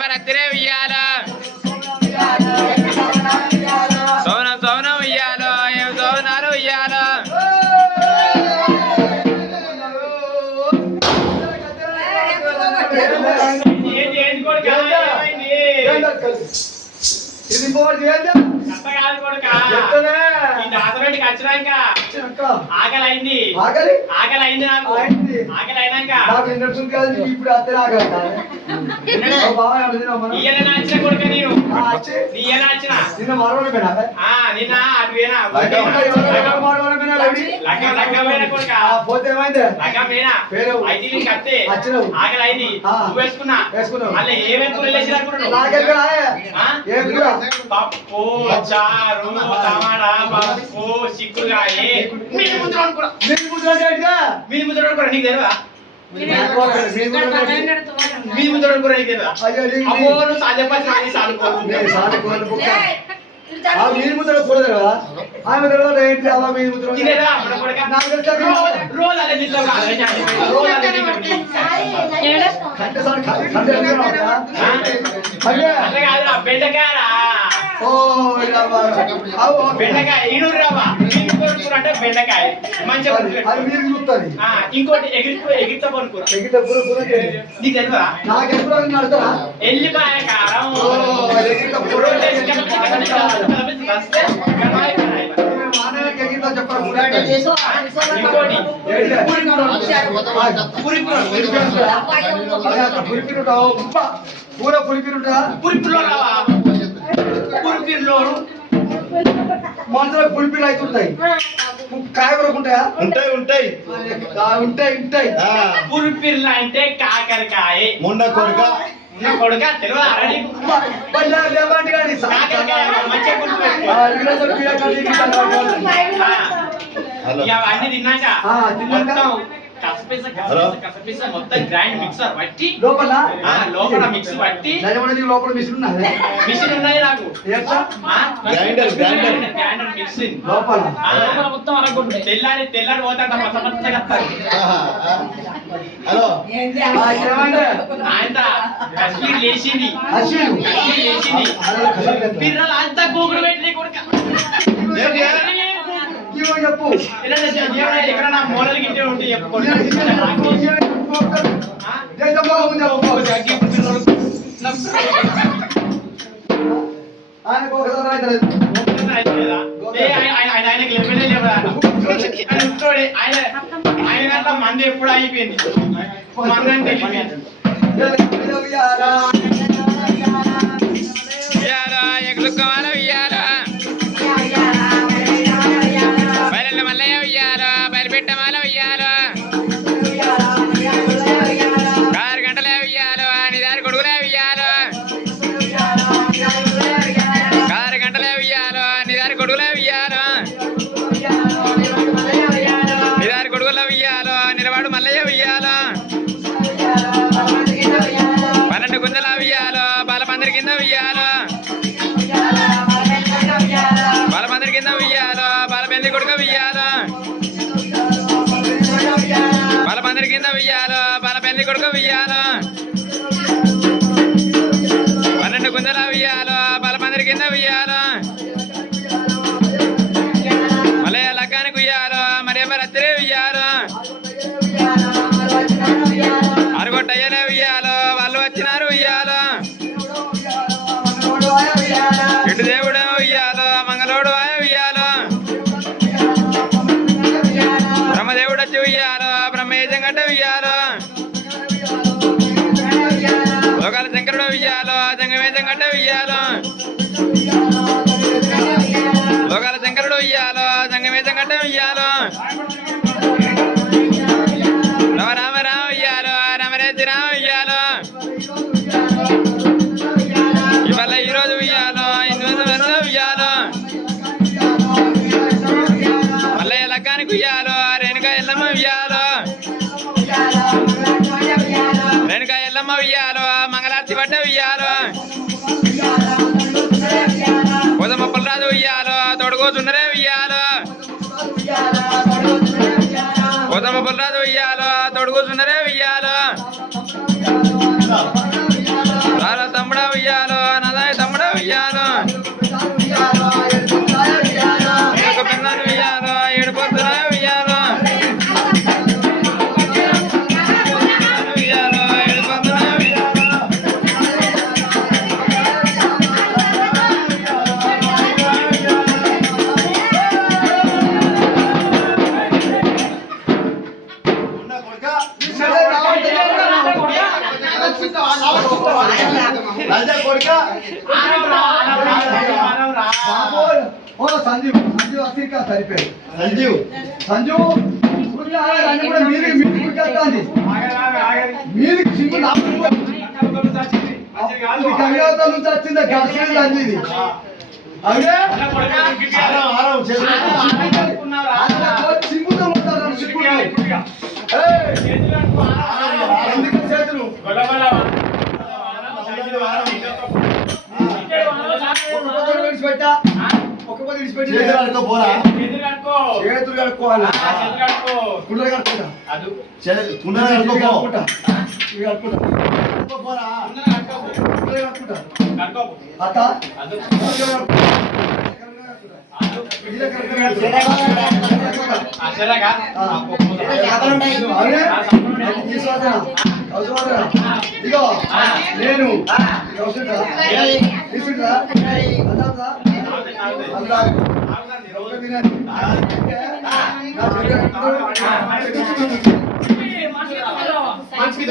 భరత్రే ఉయ్యాలో సోనం సోనం ఉయ్యాలో ఏం సోనాలు ఉయ్యాలో ఆకలి అయింది నాకు ఆకలి అయినాక ఇప్పుడు అత్తనే ఆకలి నచ్చిన కొడుక నేను నచ్చిన నిన్న మరవడం నిన్న అటు పోయినా పోతే ఏమైంది అయితే నీకు అత్తే ఆకలి అయింది నువ్వు వేసుకున్నా మళ్ళీ ఏమేమి కూరలు వేసి పప్పు చారు టమాటా పప్పు చిక్కుడుకాయ మీరు ముద్ర అనుకున్నా మీరు ముద్ర అనుకున్నా నీకు తెలియదా మీరు ముద్ర అనుకున్నా నీకు తెలియదా అమ్మో నువ్వు సాధ్యపరిచిన సాధుకోవాలి మీరు ముద్ర కూడదు కదా ఆమె తర్వాత ఏంటి అలా మీరు ముద్ర రోజు అదే బెండకాయరా బెండకాయ ఈనూరు రావా అంటే బెండకాయ మంచిగా ఇంకోటి ఎగిరితో కొనుక్కూర నీకు తెలుసా ఎల్లిపాయ కారం పూర పులిపిరుంటా పులిపిలో రావా పులిపిలో మనసులో పులిపిలు అవుతుంటాయి కాయ కొరకుంటాయా ఉంటాయి ఉంటాయి ఉంటాయి ఉంటాయి పులిపిర్లు అంటే కాకరకాయ ముండ కొడుక కొడుక తెలియదా అన్ని తిన్నాక మొత్తం కసపిస మొత్తం గ్రైండ్ మిక్సర్ పట్టి లోపల మిక్స్ పట్టి లోపల మిషన్ ఉన్నది మిషన్ ఉన్నాయి నాకు గ్రైండర్ మిక్సింగ్ లోపల మొత్తం అరగొట్టు తెల్లారి పోతాడ పచ్చగా హలో ఆయన కశ్మీర్ లేచింది పిల్లలు అంతా గూగుల్ పెట్టి కొడుక చెప్పు ఎక్కడన్నా మూలలకి ఇంటి ఉంటే చెప్పుకోండి ఆయనకు ఒకసారి ఆయనకి లెవెలే ఆయన మంది ఎప్పుడు అయిపోయింది మందని తెలియదు ఎగులుకోవాలో ఇయ్యాలో బయలు మల్లయ్య ఉయ్యాలో బయలుపెట్టమాలో ఉయ్యాలో 6 గంటలే ఉయ్యాలో నీ దారి కొడుకులే ఉయ్యాలో 6 గంటలే ఉయ్యాలో నీ దారి కొడుకులే ఉయ్యాలో నీ దారి కొడుకుల ఉయ్యాలో నిలబడు మల్లయ్య ఉయ్యాలో 12 గుంజల ఉయ్యాలో బాలమందిరి కింద ఉయ్యాలో బాలమందిరి కింద ఉయ్యాలో బాలపెంది కొడుక ఉయ్యాలో బాలమందిరి కింద ఉయ్యాలో బాలపెంది కొడుక ఉయ్యాలో 12 గుంజల ఉయ్యాలో బాలమందిరి కింద ఉయ్యాలో మలయ లగ్గానికి ఉయ్యాలో మరి రత్రే ఉయ్యాలో అరగొట్టయ్యలే ఉయ్యాలో వాళ్ళు వచ్చినారు ఉయ్యాలో ఇటు దేవుడు ఉయ్యాలో మంగళోడు వాయ ఉయ్యాలో బ్రహ్మదేవుడు వచ్చి ఉయ్యాలో బ్రహ్మేజం గట్ట ఉయ్యాలో లోకాల శంకరుడు ఉయ్యాలో జంగమేజం గట్ట ఉయ్యాలో లోకాల శంకరుడు ఉయ్యాలో జంగమేజం గట్ట ఉయ్యాలో రామ రామ రామ ఉయ్యాలో రామరేజి రామ ఉయ్యాలో ఇవాళ ఈరోజు ఉయ్యాలో ఉయ్యాలో మల్లయ్య లగ్గానికి ఉయ్యాలో రేణుకా ఎల్లమ్మ ఉయ్యాలో రేణుకా ఎల్లమ్మ ఉయ్యాలో మంగళార్తి పడ్డ ఉయ్యాలో కోదమప్పలరాజు ఉయ్యాలో తొడుగోచుండరే ఉయ్యాలో కోదమప్పలరాజు ఉయ్యాలో తొడుగోచుండరే ఉయ్యాలో రారా తమ్ముడ రాజా కొడుక బాబోయ్. ఓ సంజీవ్ అసలు ఇంకా సరిపోయాడు. సంజీవ్ సంజు ఊరికే ఆగదు, అన్ని కూడా మీదికి ఉరికేస్తాంది. మీదికి సింగు గంగావతం నుంచి వచ్చింది గడిచేది సంజు ఇది. అదే ఆరం చేతులు సింగుతో ఉంటారు సింగుతో. ఎందుకు చేతులు విడిచిపెట్టా ఒక పది విడిచిపెట్టి చేతులు కడుక్కో పోరా చేతులు కడుక్కోవాలి. కుండలు కడుక్కుంటా కుండలు కడుక్కో పో. ఇవి కడుక్కుంటా కడుక్కో పోరా కుండలు కడుక్కుంటా అత్త ఇదిగో నేను తీసుకుంటా మంచి